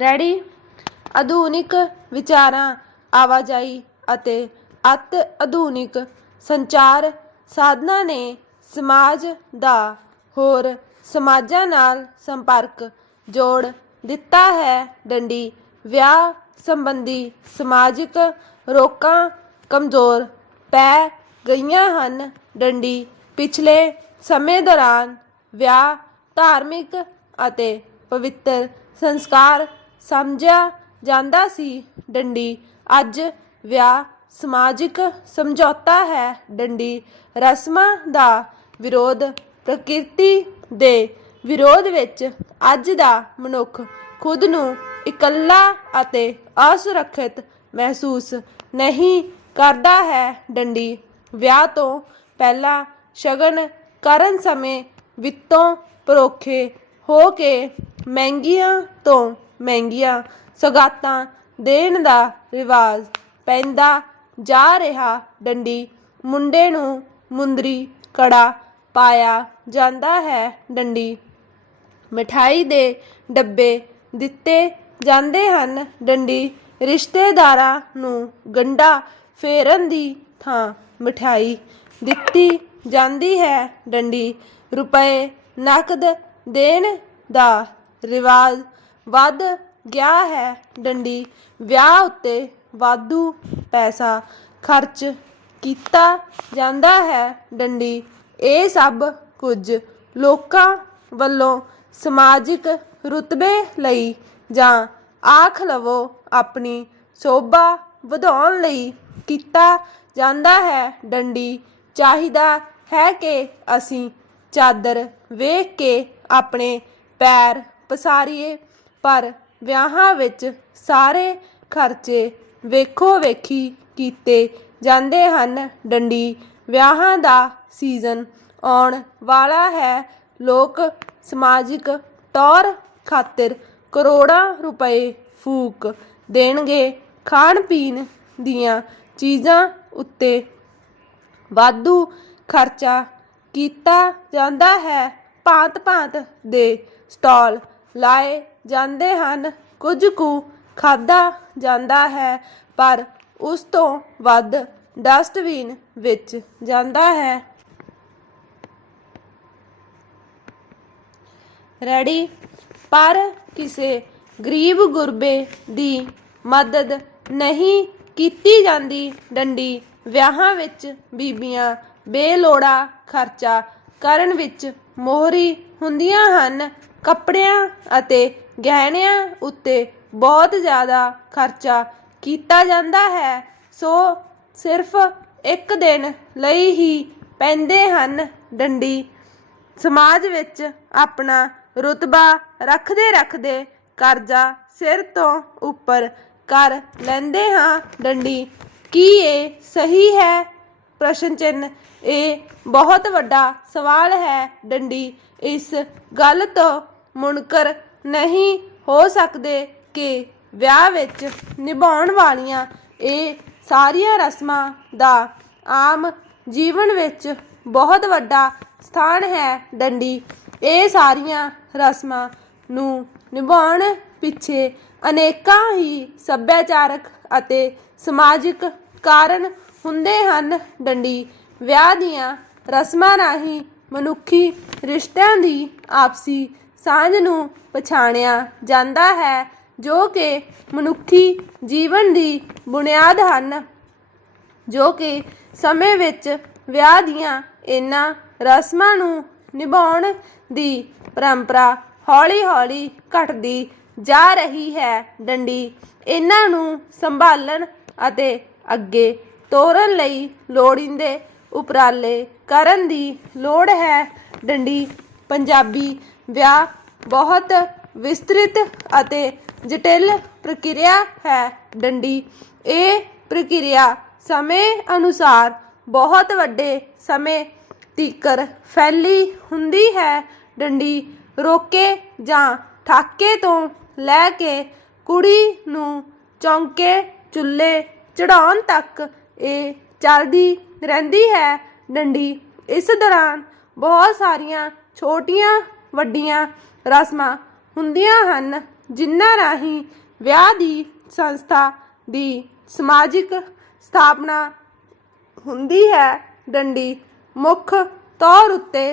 Ready? ਆਧੁਨਿਕ ਵਿਚਾਰਾਂ, ਆਵਾਜਾਈ ਅਤੇ ਅਤ ਆਧੁਨਿਕ ਸੰਚਾਰ ਸਾਧਨਾਂ ਨੇ ਸਮਾਜ ਦਾ ਹੋਰ ਸਮਾਜਾਂ ਨਾਲ ਸੰਪਰਕ ਜੋੜ ਦਿੱਤਾ ਹੈ। ਡੰਡੀ, ਵਿਆਹ ਸੰਬੰਧੀ ਸਮਾਜਿਕ ਰੋਕਾਂ ਕਮਜ਼ੋਰ ਪੈ ਗਈਆਂ ਹਨ। ਡੰਡੀ, ਪਿਛਲੇ ਸਮੇਂ ਦੌਰਾਨ ਵਿਆਹ ਧਾਰਮਿਕ ਅਤੇ ਪਵਿੱਤਰ ਸੰਸਕਾਰ ਸਮਝਿਆ ਜਾਂਦਾ ਸੀ, ਡੰਡੀ। ਅੱਜ ਵਿਆਹ ਸਮਾਜਿਕ ਸਮਝੌਤਾ ਹੈ, ਡੰਡੀ। ਰਸਮਾਂ ਦਾ ਵਿਰੋਧ ਪ੍ਰਕਿਰਤੀ ਦੇ ਵਿਰੋਧ ਵਿੱਚ ਅੱਜ ਦਾ ਮਨੁੱਖ ਖੁਦ ਨੂੰ ਇਕੱਲਾ ਅਤੇ ਅਸੁਰੱਖਿਅਤ ਮਹਿਸੂਸ ਨਹੀਂ ਕਰਦਾ ਹੈ, ਡੰਡੀ। ਵਿਆਹ ਤੋਂ ਪਹਿਲਾਂ ਸ਼ਗਨ ਕਰਨ ਸਮੇਂ ਵਿੱਤੋਂ ਪਰੋਖੇ ਹੋ ਕੇ ਮਹਿੰਗੀਆਂ ਤੋਂ ਮਹਿੰਗੀਆਂ ਸਗਾਤਾਂ ਦੇਣ ਦਾ ਰਿਵਾਜ ਪੈਂਦਾ ਜਾ ਰਿਹਾ ਡੰਡੀ ਮੁੰਡੇ ਨੂੰ ਮੁੰਦਰੀ ਕੜਾ ਪਾਇਆ ਜਾਂਦਾ ਹੈ ਡੰਡੀ। ਮਠਾਈ ਦੇ ਡੱਬੇ ਦਿੱਤੇ ਜਾਂਦੇ ਹਨ ਡੰਡੀ। ਰਿਸ਼ਤੇਦਾਰਾਂ ਨੂੰ ਗੰਡਾ ਫੇਰਨ ਦੀ ਥਾਂ ਮਠਾਈ ਦਿੱਤੀ ਜਾਂਦੀ ਹੈ ਡੰਡੀ। ਰੁਪਏ ਨਕਦ ਦੇਣ ਦਾ ਰਿਵਾਜ ਵੱਧ ਗਿਆ ਹੈ ਡੰਡੀ। ਵਿਆਹ ਉੱਤੇ ਵਾਧੂ ਪੈਸਾ ਖਰਚ ਕੀਤਾ ਜਾਂਦਾ ਹੈ ਡੰਡੀ। ਇਹ ਸਭ ਕੁਝ ਲੋਕਾਂ ਵੱਲੋਂ ਸਮਾਜਿਕ ਰੁਤਬੇ ਲਈ ਜਾਂ ਆਖ ਲਵੋ ਆਪਣੀ ਸੋਭਾ ਵਧਾਉਣ ਲਈ ਕੀਤਾ ਜਾਂਦਾ ਹੈ ਡੰਡੀ। ਚਾਹੀਦਾ ਹੈ ਕਿ ਅਸੀਂ ਚਾਦਰ ਵੇਖ ਕੇ ਆਪਣੇ ਪੈਰ ਪਸਾਰੀਏ। ਪਰ ਵਿਆਹਾਂ ਵਿੱਚ ਸਾਰੇ ਖਰਚੇ ਵੇਖੋ ਵੇਖੀ ਕੀਤੇ ਜਾਂਦੇ ਹਨ। ਡੰਡੀ, ਵਿਆਹਾਂ ਦਾ ਸੀਜ਼ਨ ਆਉਣ ਵਾਲਾ ਹੈ। ਲੋਕ ਸਮਾਜਿਕ ਤੌਰ ਖਾਤਰ ਕਰੋੜਾਂ ਰੁਪਏ ਫੂਕ ਦੇਣਗੇ। ਖਾਣ ਪੀਣ ਦੀਆਂ ਚੀਜ਼ਾਂ ਉੱਤੇ ਵਾਧੂ ਖਰਚਾ ਕੀਤਾ ਜਾਂਦਾ ਹੈ। ਭਾਂਤ-ਭਾਂਤ ਦੇ ਸਟਾਲ ਲਾਏ ਜਾਂਦੇ ਹਨ। ਕੁਝ ਕੁ ਖਾਦਾ ਜਾਂਦਾ ਹੈ, ਪਰ ਉਸ ਤੋਂ ਵੱਧ ਡਸਟਬਿਨ ਵਿੱਚ ਜਾਂਦਾ ਹੈ। ਰੈਡੀ। ਪਰ ਕਿਸੇ ਗਰੀਬ ਗੁਰਬੇ ਦੀ ਮਦਦ ਨਹੀਂ ਕੀਤੀ ਜਾਂਦੀ। ਡੰਡੀ ਵਿਆਹਾਂ ਵਿੱਚ ਬੀਬੀਆਂ ਬੇਲੋੜਾ ਖਰਚਾ ਕਰਨ ਵਿੱਚ ਮੋਹਰੀ ਹੁੰਦੀਆਂ ਹਨ। ਕੱਪੜਿਆਂ ਅਤੇ ਗਹਿਣਿਆਂ ਉੱਤੇ ਬਹੁਤ ਜ਼ਿਆਦਾ ਖਰਚਾ ਕੀਤਾ ਜਾਂਦਾ ਹੈ। ਸੋ ਸਿਰਫ ਇੱਕ ਦਿਨ ਲਈ ਹੀ ਪੈਂਦੇ ਹਨ ਡੰਡੀ। ਸਮਾਜ ਵਿੱਚ ਆਪਣਾ ਰੁਤਬਾ ਰੱਖਦੇ ਰੱਖਦੇ ਕਰਜ਼ਾ ਸਿਰ ਤੋਂ ਉੱਪਰ ਕਰ ਲੈਂਦੇ ਹਾਂ ਡੰਡੀ। ਕੀ ਇਹ ਸਹੀ ਹੈ? ਪ੍ਰਸ਼ਨ ਚਿੰਨ ਇਹ ਬਹੁਤ ਵੱਡਾ ਸਵਾਲ ਹੈ ਡੰਡੀ। ਇਸ ਗੱਲ ਤੋਂ ਮੁਨਕਰ ਨਹੀਂ ਹੋ ਸਕਦੇ ਕਿ ਵਿਆਹ ਵਿੱਚ ਨਿਭਾਉਣ ਵਾਲੀਆਂ ਇਹ ਸਾਰੀਆਂ ਰਸਮਾਂ ਦਾ ਆਮ ਜੀਵਨ ਵਿੱਚ ਬਹੁਤ ਵੱਡਾ ਸਥਾਨ ਹੈ ਡੰਡੀ। ਇਹ ਸਾਰੀਆਂ ਰਸਮਾਂ ਨੂੰ ਨਿਭਾਉਣ ਪਿੱਛੇ ਅਨੇਕਾਂ ਹੀ ਸੱਭਿਆਚਾਰਕ ਅਤੇ ਸਮਾਜਿਕ ਕਾਰਨ ਹੁੰਦੇ ਹਨ ਡੰਡੀ। ਵਿਆਹ ਦੀਆਂ ਰਸਮਾਂ ਰਾਹੀਂ ਮਨੁੱਖੀ ਰਿਸ਼ਤਿਆਂ ਦੀ ਆਪਸੀ ਸਾਂਝ ਨੂੰ ਪਛਾਣਿਆ ਜਾਂਦਾ ਹੈ, ਜੋ ਕਿ ਮਨੁੱਖੀ ਜੀਵਨ ਦੀ ਬੁਨਿਆਦ ਹਨ, ਜੋ ਕਿ ਸਮੇਂ ਵਿੱਚ ਵਿਆਹ ਦੀਆਂ ਇਹਨਾਂ ਰਸਮਾਂ ਨੂੰ ਨਿਭਾਉਣ ਦੀ ਪਰੰਪਰਾ ਹੌਲੀ-ਹੌਲੀ ਘਟਦੀ ਜਾ ਰਹੀ ਹੈ। ਡੰਡੀ ਇਹਨਾਂ ਨੂੰ ਸੰਭਾਲਣ ਅਤੇ ਅੱਗੇ ਤੋਰਨ ਲਈ ਲੋੜੀਂਦੇ ਉਪਰਾਲੇ ਕਰਨ ਦੀ ਲੋੜ ਹੈ। ਡੰਡੀ ਪੰਜਾਬੀ ਵਿਆਹ ਬਹੁਤ ਵਿਸਤ੍ਰਿਤ ਅਤੇ ਜਟਿਲ ਪ੍ਰਕਿਰਿਆ ਹੈ ਡੰਡੀ। ਇਹ ਪ੍ਰਕਿਰਿਆ ਸਮੇਂ ਅਨੁਸਾਰ ਬਹੁਤ ਵੱਡੇ ਸਮੇਂ ਤੀਕਰ ਫੈਲੀ ਹੁੰਦੀ ਹੈ। ਡੰਡੀ ਰੋਕੇ ਜਾਂ ਠਾਕੇ ਤੋਂ ਲੈ ਕੇ ਕੁੜੀ ਨੂੰ ਚੌਂਕੇ, ਚੁੱਲ੍ਹੇ ਚੜਾਉਣ ਤੱਕ ਇਹ ਚੱਲਦੀ ਰਹਿੰਦੀ ਹੈ। ਡੰਡੀ ਇਸ ਦੌਰਾਨ ਬਹੁਤ ਸਾਰੀਆਂ ਛੋਟੀਆਂ ਵੱਡੀਆਂ ਰਸਮਾਂ ਹੁੰਦੀਆਂ ਹਨ, ਜਿਨ੍ਹਾਂ ਰਾਹੀਂ ਵਿਆਹ ਦੀ ਸੰਸਥਾ ਦੀ ਸਮਾਜਿਕ ਸਥਾਪਨਾ ਹੁੰਦੀ ਹੈ। ਡੰਡੀ ਮੁੱਖ ਤੌਰ ਉੱਤੇ